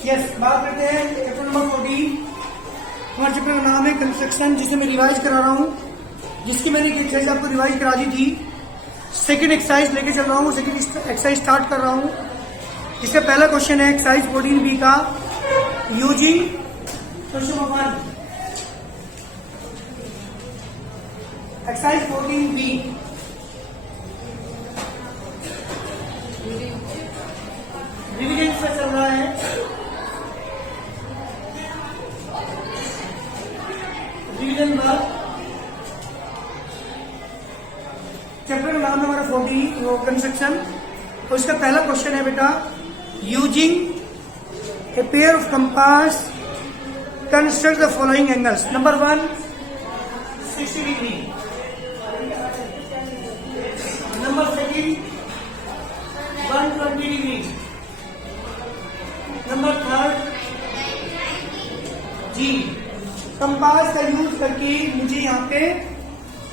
Yes, बात करते हैं चैप्टर नंबर 14। हमारे चैप्टर का नाम है कंस्ट्रक्शन, जिसे मैं रिवाइज करा रहा हूँ, जिसकी मैंने एक एक्सरसाइज आपको रिवाइज करा दी थी। सेकंड एक्सरसाइज लेके चल रहा हूँ, सेकंड एक्सरसाइज स्टार्ट कर रहा हूँ, जिसका पहला क्वेश्चन है एक्सरसाइज 14B का using question number 1। Exercise 14B revision पे चल रहा है। रिविजन वर्क चैप्टर का नाम है हमारा 14 वो कंस्ट्रक्शन। तो इसका पहला क्वेश्चन है बेटा, using a pair of compass construct the following angles. Number 1 60 degree, number 2 120 degree, number 3 जी। कंपास का यूज करके मुझे यहाँ पे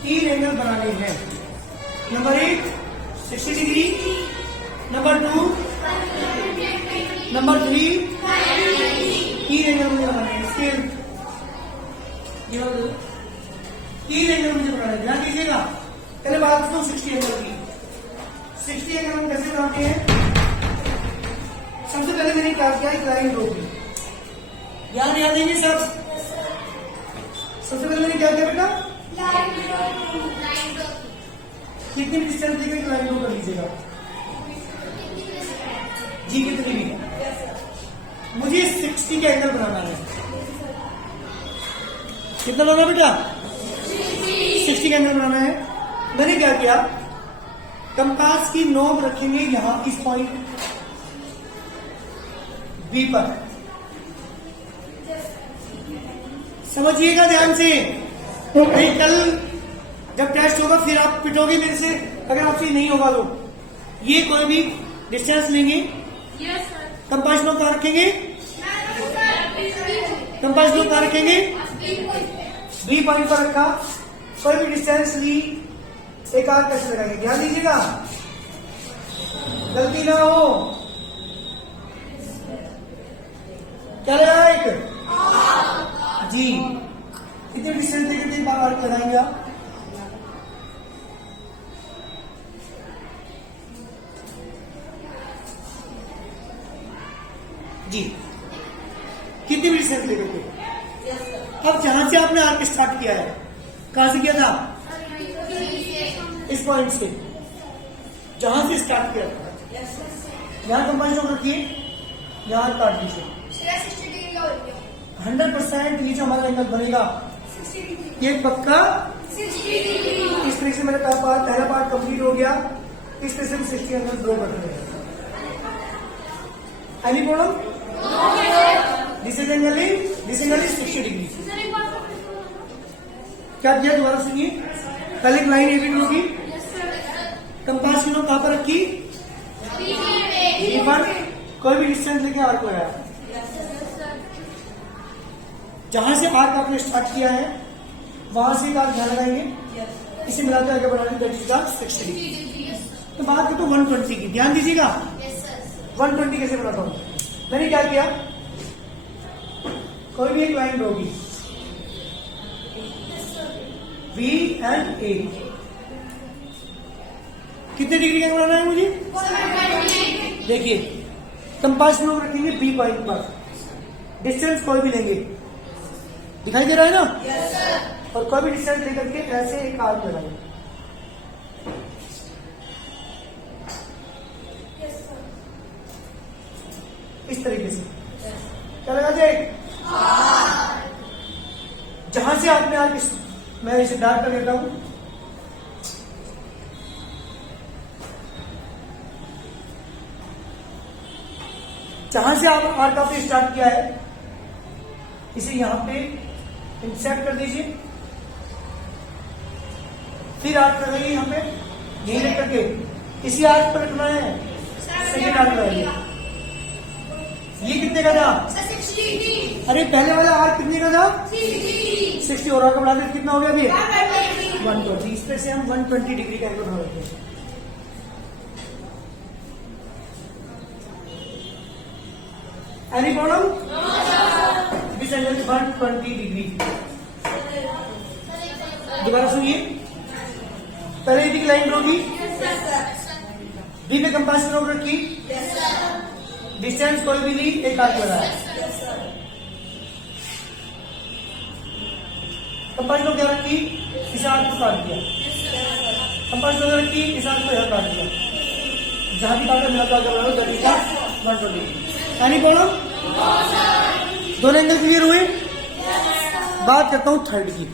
3 एंगल बनाने हैं। Number 1 60 degree, number 2 number 3 3 angle मुझे बनाने हैं। स्केल 3 एंगल मुझे बनाने हैं, ध्यान दीजिएगा। पहले बात करता हूँ 60 एंगल की। 60 एंगल हम कैसे बनाते हैं? सबसे पहले मैंने क्या किया, एक लाइन ड्रॉ की। ध्यान देंगे सब। सबसे पहले मैंने क्या किया बेटा, कितनी डिस्टेंस लेकर एक लाइन ड्रॉ कर लीजिएगा जी, कितनी भी। मुझे 60 का एंगल बनाना है। कितना बनाना बेटा? 60 का एंगल बनाना है। मैंने क्या किया, कंपास की नोक रखेंगे यहां इस पॉइंट बी पर। समझिएगा ध्यान से, भाई कल जब टेस्ट होगा फिर आप पिटोगे मेरे से अगर आपसे नहीं होगा तो। ये कोई भी डिस्टेंस लेंगे, कंपास नोक कहाँ रखेंगे, कंपास नोक कहाँ रखेंगे, बी पॉइंट पर रखा। कोई भी डिस्टेंस ली, एक आर्क कैसे लगाएंगे, ध्यान दीजिएगा, गलती ना हो। क्या लगाया एक जी, कितने डिस्टेंस देकर 3 बार आर्क लगाएंगे आप? जी, कितनी भी डिस्टेंस लेकर के। अब जहां से आपने आर्क स्टार्ट किया है, कहां से किया था? इस पॉइंट से, जहां से स्टार्ट किया था। यहां कंपास नोक रखिए, यहां काट दीजिए। 100% नीचे हमारा एंगल बनेगा ये पक्का 60। इस तरह से मेरा पहला पार्ट कंप्लीट हो गया। इस तरह से 60 एंगल ड्रॉ कर रहे हैं। Any problem? This angle is 60 degree. क्या किया, दोबारा सुनिए। पहले एक लाइन एबी ड्रॉ की, कंपास की नोक कहां पर रखी, पर कोई भी डिस्टेंस लेके आर्क लगाया। जहां से आर्क आपने स्टार्ट किया है वहां से आर्क ध्यान लगाएंगे, इसे मिलाते आगे बढ़ाने, दैट इज द 60 डिग्री। तो बात करते 120 की, ध्यान दीजिएगा। 120 कैसे बनाता हूं? मैंने क्या किया, कोई भी एक लाइन ड्रॉ की, बी एंड ए। कितने डिग्री का बनाना है मुझे? देखिए, कंपास नोक रखेंगे बी पॉइंट पर, डिस्टेंस कोई भी लेंगे, दिखाई दे रहा है ना? और कोई भी डिस्टेंस लेकर के ऐसे एक आर्क लगाएंगे। इस तरीके से क्या लगा जाए? जहां से आपने आर्क, मैं इसे डार्क कर देता हूं। जहां से आप आर्क आपने स्टार्ट किया है, इसे यहां पे इंसर्ट कर दीजिए। फिर आर्क लगाइए यहां पे, यही लेकर के इसी आर्क पर रखना है। सेकेंड आर्क लगाइए। ये कितने का था? अरे पहले वाला आर्क कितने का था? 60। और आर्क बढ़ा दें, कितना हो गया अभी? 120। इस तरह से हम 120 डिग्री का एंगल बना देते हैं। Any problem? This angle is 120 degree. दोबारा सुनिए, पहले ए बी की लाइन ड्रॉ की, बी पे कंपास की नोट रखी, डिस्टेंस कोई भी ली, एक आर्क लगाया। कंपास नोट क्या रखी, इस आर्क को काट दिया। कंपास नोट रखी, इस आर्क को यहाँ काट दिया। जहां भी काटा मिला था 120। Any problem? दोनों एंगल क्लियर हुए? बात करता हूं थर्ड की।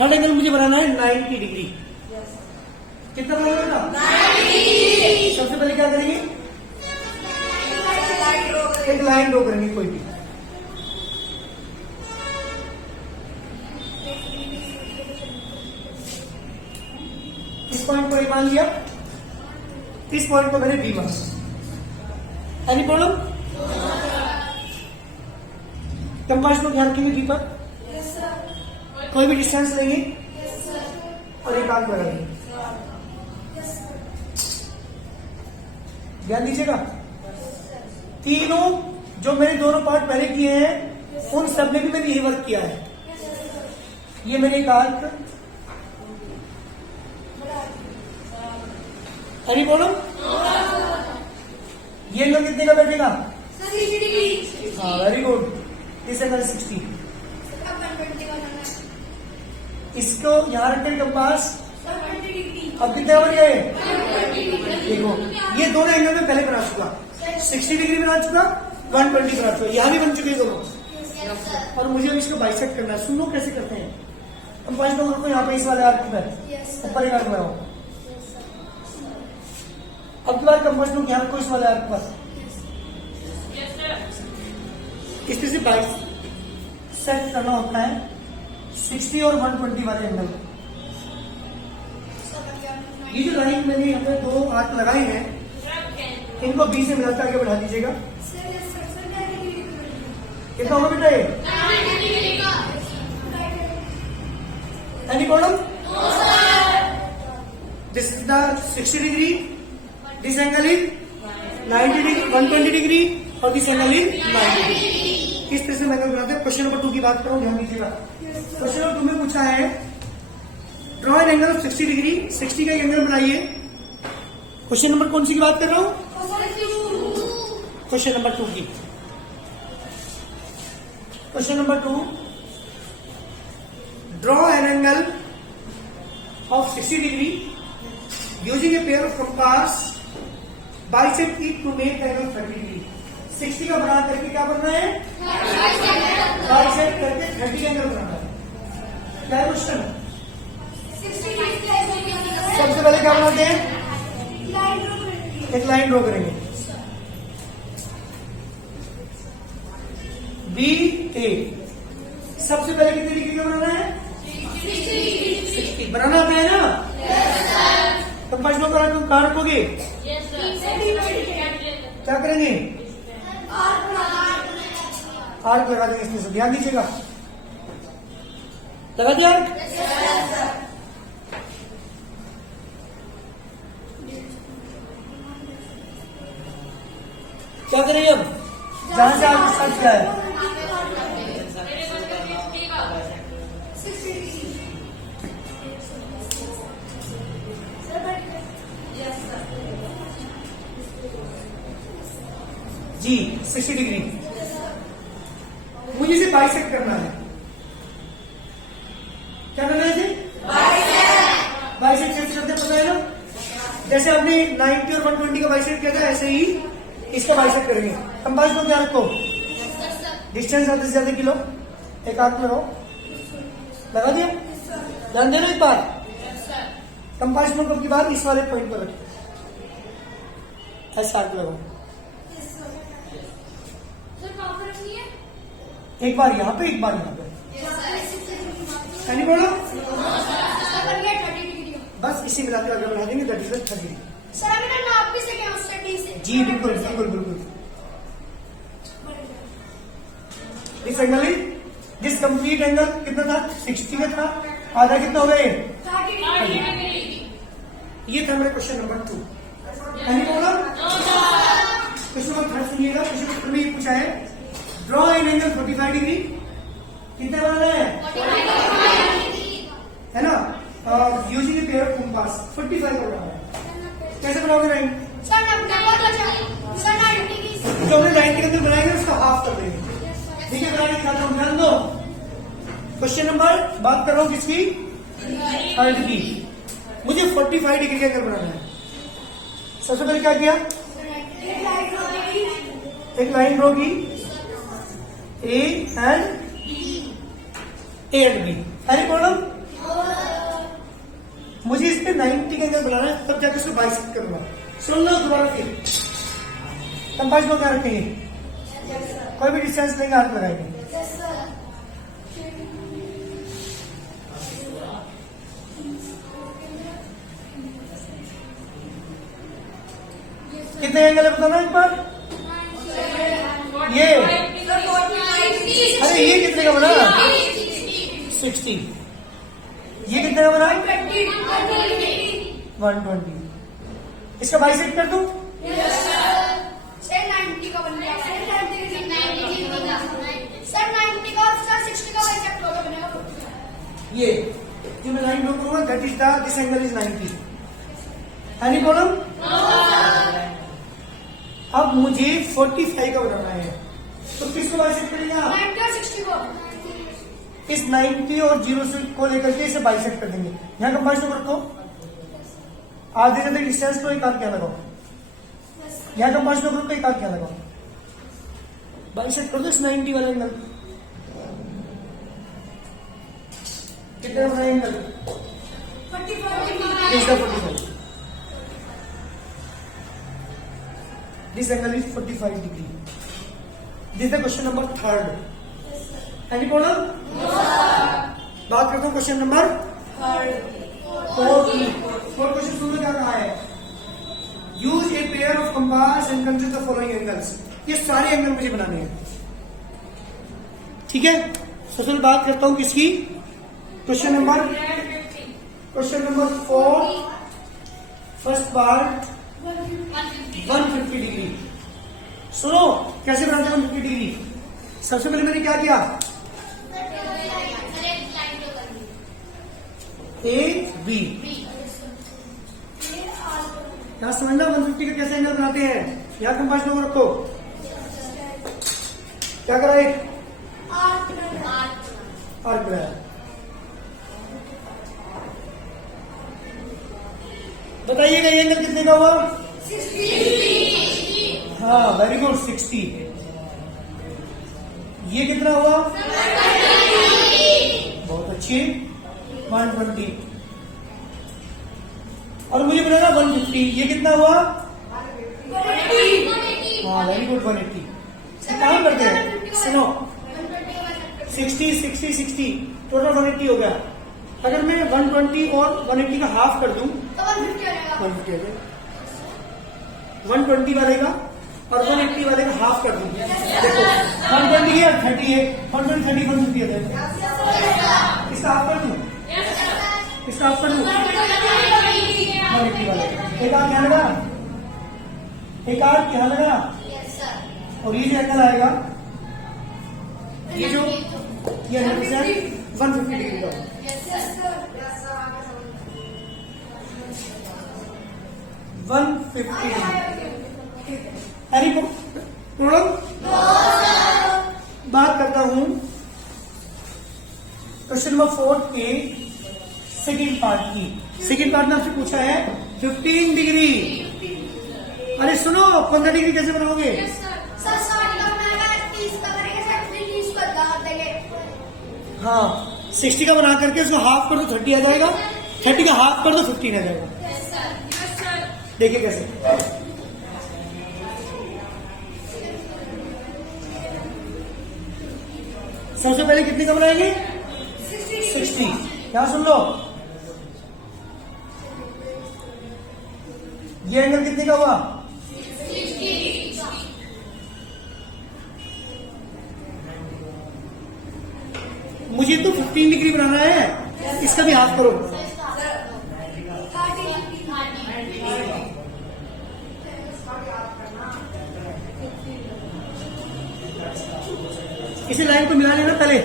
थर्ड एंगल मुझे बनाना है 90 डिग्री। कितना बनाना था? 90। सबसे पहले क्या करेंगे, एक लाइन ड्रॉ करेंगे कोई भी। इस पॉइंट को ए मान लिया, इस पॉइंट को मैंने बी माना। Any problem? कंपास को ध्यान रखेंगे बी पर, कोई भी डिस्टेंस लेंगे और एक आर्क लगाएंगे। ध्यान दीजिएगा, तीनों जो मैंने दोनों पार्ट पहले किए हैं उन सब में भी मैंने यही वर्क किया है। ये मैंने एक आर्क, एनी प्रॉब्लम? ये एंगल कितने का बैठेगा? हाँ, वेरी गुड। इस एंगल 60। इसको यहां रखते कंपास, अब कितना बन गए? देखो, ये दोनों एंगल में पहले बना चुका, 60 डिग्री बना चुका, 120 बना चुका, यहां भी बन चुके दोनों। और मुझे इसको बाइसेक्ट करना है। सुनो कैसे करते हैं। कंपास को यहाँ पे इस वाले आर्क पर ऊपर एक आर्क बनाओ। अब की बार कंपास को यहाँ को इस वाले आर्क पर, इस तरह से बाइसेक्ट करना होता है 60 और 120 वाले एंगल। ये जो लाइन मैंने यहाँ पे दो आर्क लगाए हैं, इनको बी से मिलाकर आगे बढ़ा दीजिएगा। कितना होगा बेटा ये? Any problem? This is the 60 degree, this angle is 90 degree, 120 degree, और दिस एंगल इज 90 डिग्री। इस तरह से मैंने बनाते हैं। क्वेश्चन नंबर 2 की बात करूं, ध्यान दीजिएगा। क्वेश्चन नंबर 2 में पूछा है, draw an angle of 60 degree, 60 का एंगल बनाइए। क्वेश्चन नंबर कौन सी की बात कर रहा हूं? क्वेश्चन नंबर 2 की। Question number 2, draw an angle of 60 degree using a pair of compass, bisect it to make angle 30 degree. 60 का बना करके क्या बनना है? बाइसेक्ट करके 30 एंगल बनाना है। क्या क्वेश्चन? सबसे पहले क्या बनाते हैं? एक लाइन ड्रॉ करेंगे, बी ए। सबसे पहले कितनी डिग्री का बनाना है? 60 बनाना आता है ना? कंपास में कहाँ रखोगे? क्या करेंगे? आर्क लगा देंगे इसमें से। ध्यान दीजिएगा, लगा दिया आर्क? क्या करेंगे अब? जहां से आर्क स्टार्ट किया है, जी 60 डिग्री। मुझे इसे बाइसेक्ट करना है। क्या करना है इसे? बाइसेक्ट कैसे करते हैं पता है ना? जैसे आपने 90 और 120 का बाइसेक्ट किया था, ऐसे ही इसका बाइसेक्ट करेंगे। कंपास को क्या रखो? डिस्टेंस ज्यादा से ज्यादा किलो, एक आर्क लगाओ। लगा दिया? ध्यान देना एक बार। कंपास को की बार इस वाले पॉइंट पर रखें, ऐसा आर्क लगाओ। एक बार यहाँ पे, एक बार यहाँ पे। Any problem? बस इसी मिलाकर आगे बढ़ा देंगे, दैट इज 30 डिग्री। जी बिल्कुल बिल्कुल बिल्कुल। This angle is, this complete angle कितना था? 60 में था, आधा कितना हो गए? 30। ये था मेरा question number 2। Any problem? Question number third सुनिएगा, क्वेश्चन पेपर में ये पूछा है, ड्रॉ एन एंगल 45 डिग्री, कितने बनाना है ना, using a pair of compass 45 बनाना है। कैसे बनाओगे लाइन? जो हमने लाइन के अंदर बनाएंगे उसका हाफ कर देंगे। ठीक है, बनाने दिखाता हूँ, ध्यान दो। क्वेश्चन नंबर बात कर रहा हूँ किसकी? थर्ड की। मुझे 45 डिग्री के अंदर बनाना है। सबसे पहले क्या किया? एक लाइन ड्रॉ की, A and B. Any problem? मुझे इस पे 90 के अंदर बनाना है, तब जाकर इसको बाइसेक्ट करूंगा। सुन लो दोबारा फिर। कंपास को क्या रखेंगे? कोई भी डिस्टेंस लेंगे, हाथ लगाएंगे। कितने एंगल है बताना एक बार? ये अरे ये कितने का बना? 60। ये कितने का बना? 120। इसका बाइसेक्ट कर दूं? ये जो मैं लाइन ड्रॉ करूंगा, that is the this angle is 90। Any problem? अब मुझे 45 का बनाना है, तो किसको बाइसेक्ट करेगा? 90 और 60 को। इस 90 और 0 से को लेकर के इसे बाइसेक्ट कर देंगे। यहाँ कंपास को रखो, आधे से डिस्टेंस को एक आध क्या लगाओ, यहाँ कंपास को रखो, एक आध क्या लगाओ, बाइसेक्ट कर दो इस 90 वाला एंगल। कितने का angle? 45। This angle is 45 degree. This is the question number third. Any problem? No, sir. बात करता हूँ क्वेश्चन नंबर फोर्थ की। फोर्थ क्वेश्चन सुनो क्या कहा है? Use A pair of compass and consider the following angles. ये सारे एंगल मुझे बनाने हैं। ठीक है, सबसे बात करता हूँ किसकी? Question number 4 first part 150 degree. सुनो कैसे बनाते हैं 150 डिग्री। सबसे पहले मैंने क्या किया? A B. क्या समझना 150 का कैसे एंगल बनाते हैं? यहां कंपास को रखो, क्या करा? एक आर्क बनाया। बताइएगा ये एंगल कितने का हुआ? 60। हाँ वेरी गुड, 60। ये कितना हुआ? 120। बहुत अच्छी, 120। और मुझे बनाना 150। ये कितना हुआ? 180। हाँ वेरी गुड, 180। काम करते हैं, सुनो 60 60 60 टोटल 180 हो गया। अगर मैं 120 और 180 का हाफ कर दूं तो 150 आ जाएगा। 120 वाले का और 180 वाले का हाफ कर दूं, देखो 120 है 30 है, 120 30 150 आ जाएगा। इसका हाफ कर दूं, इसका हाफ कर दूं 180 वाले। एक आध यहाँ लगा, एक आध यहाँ लगा, और ये जो एंगल आएगा, ये जो ये 150 डिग्री का 150 एनी प्रॉब्लम? बात करता हूं क्वेश्चन नंबर 4 के सेकंड पार्ट की। सेकंड पार्ट में आपसे पूछा है 15 डिग्री। अरे सुनो 15 डिग्री कैसे बनाओगे? हाँ 60 का बना करके उसको हाफ कर दो 30 आ जाएगा, 30 का हाफ कर दो 15 आ जाएगा। देखिए कैसे। सबसे पहले कितने का बनाएंगे? 60। क्या सुन लो, ये एंगल कितने का हुआ? 60। मुझे तो 15 डिग्री बनाना है, इसका भी हाफ करो। इसी लाइन को मिला लेना पहले।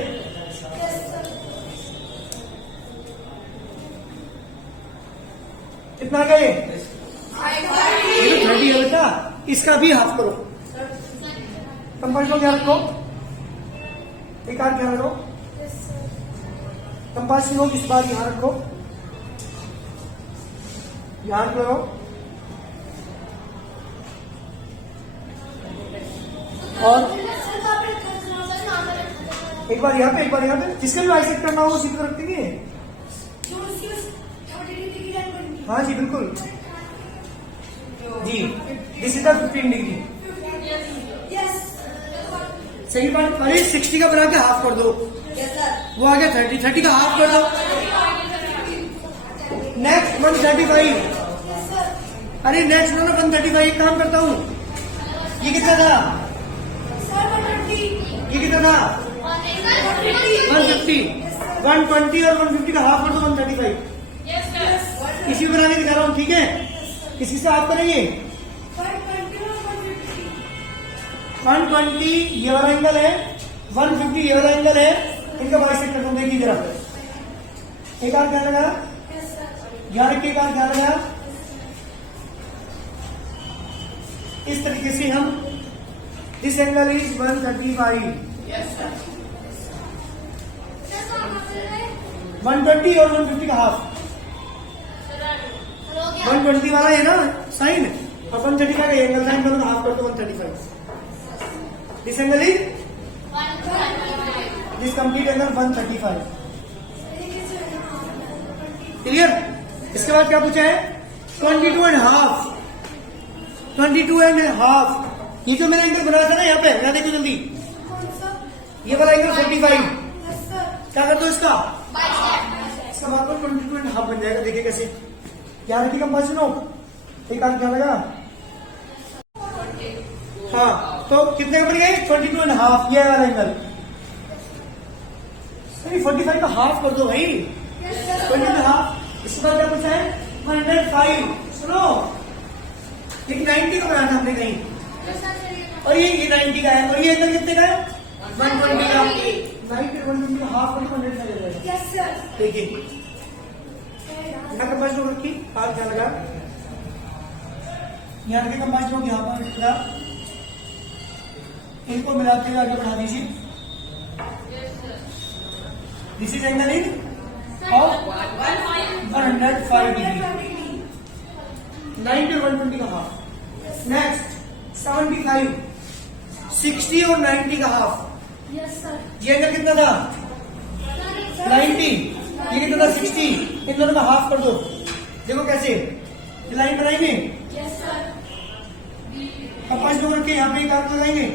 कितना गए? 30 है बेटा, इसका भी हाफ करो। कंपास को क्या रखो, एक हाथ ध्यान रखो। कंपास नो इस बार यहां रखो, यहां करो और एक बार यहाँ पे, एक बार यहाँ पे। जिसका भी बाइसेक्ट करना हो उसी को रखते हैं। हाँ जी बिल्कुल जी। This is the 15 degree. सही बात। अरे 60 का बना के हाफ कर दो, वो आ गया 30 का हाफ कर दो। नेक्स्ट 135। अरे नेक्स्ट ना 135। एक काम करता हूँ, ये कितना था? ये कितना था? 150। 120 और 150 का हाफ कर दो 135। इसी बना के दिखा रहा हूँ, ठीक है? किसी से आप करेंगे 120 ये वाला एंगल है, 150 ये वाला एंगल है। इनका बाइसेक्ट करता हूँ, देखिए जरा। एक हाथ ध्यान लगा, यहाँ रखिए, एक हाथ ध्यान लगा। इस तरीके से हम, दिस एंगल इज 135। 120 और 150 का हाफ। 120 वाला है ना साइन, और 135 का एंगल साइन दोनों का हाफ करते 135। This angle is this complete angle 135। Clear? इसके बाद क्या पूछा है? 22 एंड हाफ। 22 and half. ये जो मैंने एंगल बनाया था ना यहाँ पे, यहाँ देखो जल्दी, ये वाला एंगल 45। क्या कर दो इसका? इसका बात को 22 एंड हाफ बन जाएगा। देखिए कैसे, क्या रखी कंपास नो, एक हाथ क्या लगा। हाँ, तो कितने का बन गए? 22 एंड हाफ। ये वाला एंगल 45 का हाफ कर दो भाई। 22 हाफ। इसके बाद क्या पूछा है? 105। सुनो, एक 90 का बनाना हमने कहीं, और ये 90 का है, और ये एंगल कितने का है? 120 का। 90 120 का हाफ कर 105 हो जाएगा। देखिए कंपास नोट रखी, हाथ क्या लगा, यहाँ के कंपास नोट यहाँ पर रखा, इनको मिलाते हुए आगे बढ़ा दीजिए। This is angle in of 105 degree. 90 और 120 का हाफ। नेक्स्ट 75, 60 और 90 का हाफ। ये एंगल कितना था? 90। ये कितना था? 60। इन दोनों का हाफ कर दो। देखो कैसे, ये लाइन बनाएंगे, कंपास नंबर के यहाँ पे एक हाथ लगाएंगे।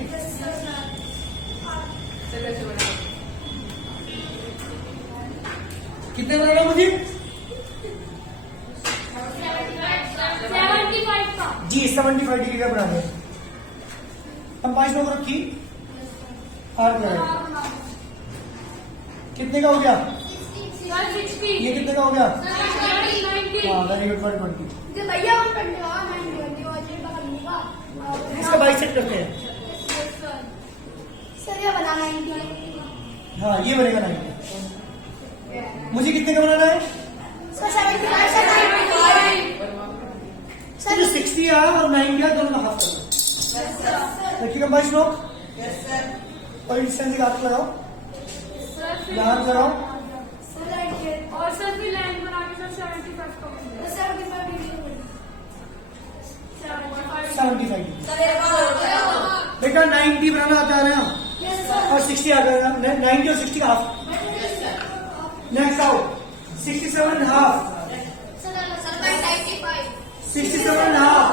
कितने बनाना मुझे? 75 का जी 75 डिग्री का बनाना है। कंपास नंबर रखी, हाथ लगाए। कितने का हो गया? 60। ये कितने का हो गया? 90। हाँ वेरी गुड 120। भैया इसका बाइसेक्ट करते हैं। सर ये बनाना है। हाँ ये बनेगा 90। मुझे कितने का बनाना है? सर 75। सर जो 60 आ और 90 आ दोनों का हाफ कर दो। रखिए कंपास नोट, और डिस्टेंस का हाथ लगाओ, यहाँ लगाओ, और सर फिर लाइन बना के सर 75 का 75 डिग्री 75 बेटा 90 बनाना आता है ना, और 60 आ गया। 90 और 60 का हाफ। नेक्स्ट आओ 67 एंड हाफ। 67 and half.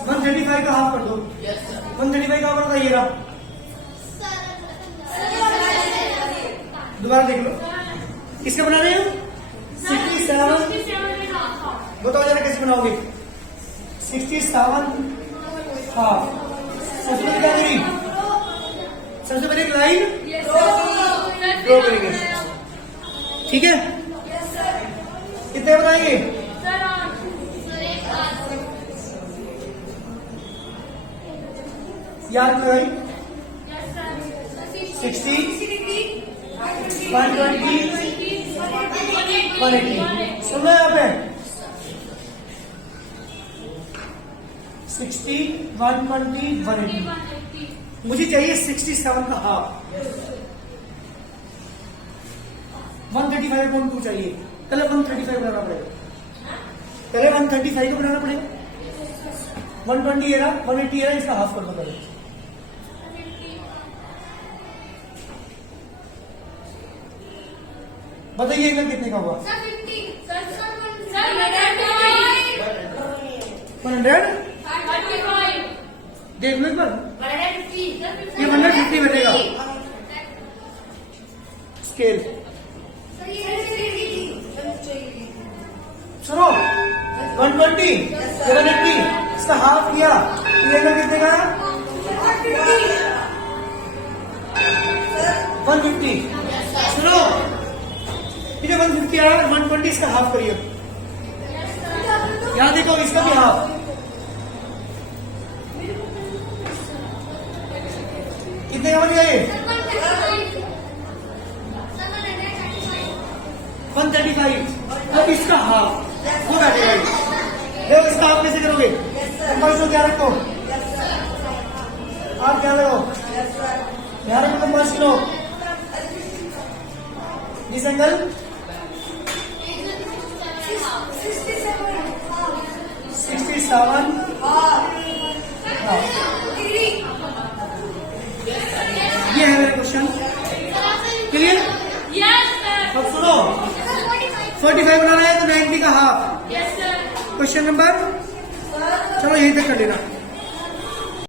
135 का हाफ कर दो। 135 का हाफ होगा ये रहा। दोबारा देख लो, किसका बना रहे हो? 67। बताओ जरा कैसे बनाओगे? 67 हाफ। सबसे पहले क्या करेंगे? सबसे पहले एक लाइन ड्रॉ करेंगे, ठीक है? कितने बनाएंगे? यार लगाई Yes, sir. 60, 120, 180। सुनो यहाँ पे 60, 120, 180। मुझे चाहिए 67 का हाफ। 135.2 चाहिए। पहले 135 बनाना पड़ेगा। पहले 135 को बनाना पड़ेगा। 120 है ना, 180 है ना, इसका हाफ कर दो पहले। बताइए एंगल कितने का हुआ? 100? देख लो एक बार, ये 150 बनेगा। स्केल सुनो, 120, 180, इसका हाफ किया, ये एंगल कितने का है? 150। सुनो, ठीक है, 150 आया, 120 इसका हाफ करिए। यहाँ देखो, इसका भी हाफ। कितने का बन गया ये? 135। तो इसका हाफ वो बैठेगा। देखो, इसका हाफ कैसे करोगे? कंपास को क्या रखो? आप क्या रखो? यहाँ रखो कंपास किलो। इस एंगल 67। ये है मेरा क्वेश्चन। क्लियर? Yes, sir. अब सुनो, 45 बनाना है तो 90 का half. Yes, sir. Question number, चलो यहीं तक कर लेना।